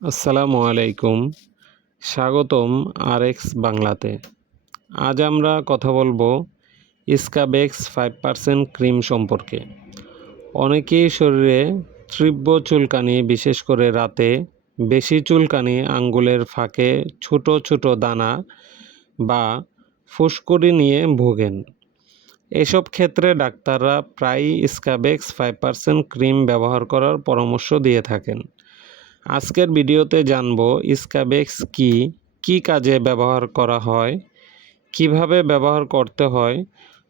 আসসালামু আলাইকুম। স্বাগতম আরএক্স বাংলাতে। আজ আমরা কথা বলবো স্কাবেক্স 5% ক্রিম সম্পর্কে। অনেকেই শরীরে তীব্র চুলকানি, বিশেষ করে রাতে বেশি চুলকানি, আঙ্গুলের ফাঁকে ছোট ছোট দানা বা ফুসকুড়ি নিয়ে ভোগেন। এসব ক্ষেত্রে ডাক্তাররা প্রায়ই স্কাবেক্স 5% ক্রিম ব্যবহার করার পরামর্শ দিয়ে থাকেন। আজকের ভিডিওতে জানব স্কাবেক্স কী, কী কাজে ব্যবহার করা হয়, কিভাবে ব্যবহার করতে হয়,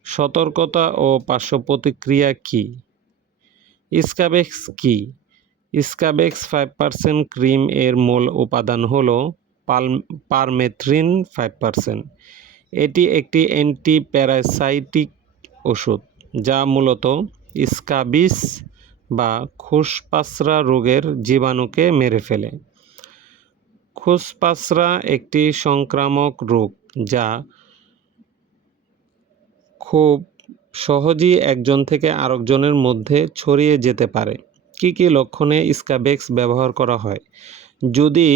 সতর্কতা ও পার্শ্ব প্রতিক্রিয়া কী। স্কাবেক্স কী? স্কাবেক্স 5% ক্রিম এর মূল উপাদান হল পারমেথ্রিন 5%। এটি একটি অ্যান্টিপ্যারাসাইটিক ওষুধ যা মূলত স্কাবিস বা খুসপাসরা রোগের জীবাণুকে মেরে ফেলে। খুসপাসরা একটি সংক্রামক রোগ যা খুব সহজেই একজন থেকে আরেকজনের মধ্যে ছড়িয়ে যেতে পারে। কী কী লক্ষণে স্কাবেক্স ব্যবহার করা হয়? যদি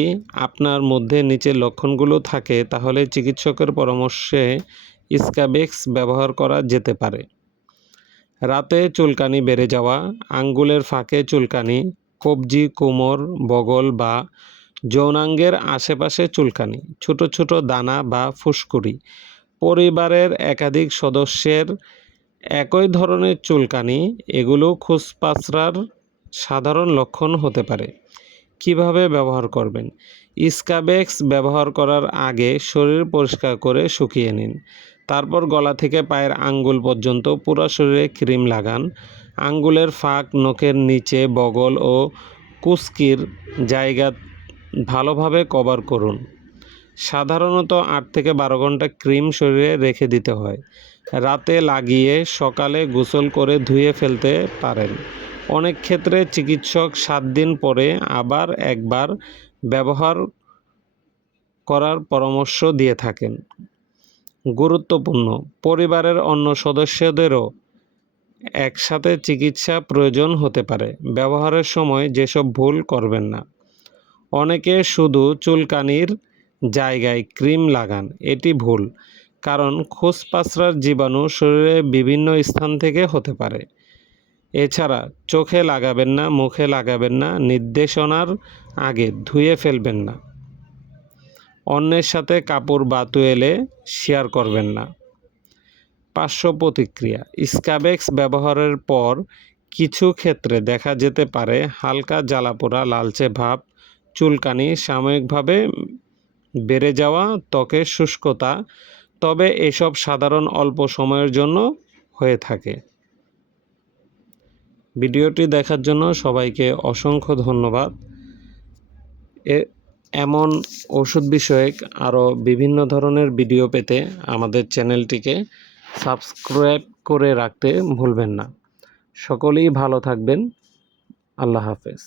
আপনার মধ্যে নিচের লক্ষণগুলো থাকে তাহলে চিকিৎসকের পরামর্শে স্কাবেক্স ব্যবহার করা যেতে পারে। রাতে চুলকানি বেড়ে যাওয়া, আঙ্গুলের ফাঁকে চুলকানি, কবজি, কোমর, বগল বা যৌনাঙ্গের আশেপাশে চুলকানি, ছোট ছোট দানা বা ফুসকুড়ি, পরিবারের একাধিক সদস্যের একই ধরনের চুলকানি, এগুলো খুসপাসরার সাধারণ লক্ষণ হতে পারে। কিভাবে ব্যবহার করবেন? স্কাবেক্স ব্যবহার করার আগে শরীর পরিষ্কার করে শুকিয়ে নিন। তারপর গলা থেকে পায়ের আঙ্গুল পর্যন্ত পুরো শরীরে ক্রিম লাগান। আঙ্গুলের ফাঁক, নখের নিচে, বগল ও কুস্কির জায়গা ভালোভাবে কভার করুন। সাধারণত 8 থেকে 12 ঘন্টা ক্রিম শরীরে রেখে দিতে হয়। রাতে লাগিয়ে সকালে গোসল করে ধুয়ে ফেলতে পারেন। অনেক ক্ষেত্রে চিকিৎসক 7 দিন পরে আবার একবার ব্যবহার করার পরামর্শ দিয়ে থাকেন। গুরুত্বপূর্ণ, পরিবারের অন্য সদস্যদেরও একসাথে চিকিৎসা প্রয়োজন হতে পারে। ব্যবহারের সময় যেসব ভুল করবেন না। অনেকে শুধু চুলকানির জায়গায় ক্রিম লাগান, এটি ভুল, কারণ খুসপাসরার জীবাণু শরীরের বিভিন্ন স্থান থেকে হতে পারে। এছাড়া চোখে লাগাবেন না, মুখে লাগাবেন না, নির্দেশনার আগে ধুয়ে ফেলবেন না। অন্যের সাথে কাপড় বা তোয়ালে শেয়ার করবেন না। পার্শ্ব প্রতিক্রিয়া, স্কাবেক্স ব্যবহারের পর কিছু ক্ষেত্রে দেখা যেতে পারে হালকা জ্বালাপোড়া, লালচে ভাব, চুলকানি, সাময়িকভাবে বেড়ে যাওয়া ত্বকের শুষ্কতা, তবে এসব সাধারণ অল্প সময়ের জন্য হয়ে থাকে। ভিডিওটি দেখার জন্য সবাইকে অসংখ্য ধন্যবাদ। এমন ওষুধ বিষয়ক আরও বিভিন্ন ধরনের ভিডিও পেতে আমাদের চ্যানেলটিকে সাবস্ক্রাইব করে রাখতে ভুলবেন না। সকলেই ভালো থাকবেন। আল্লাহ হাফেজ।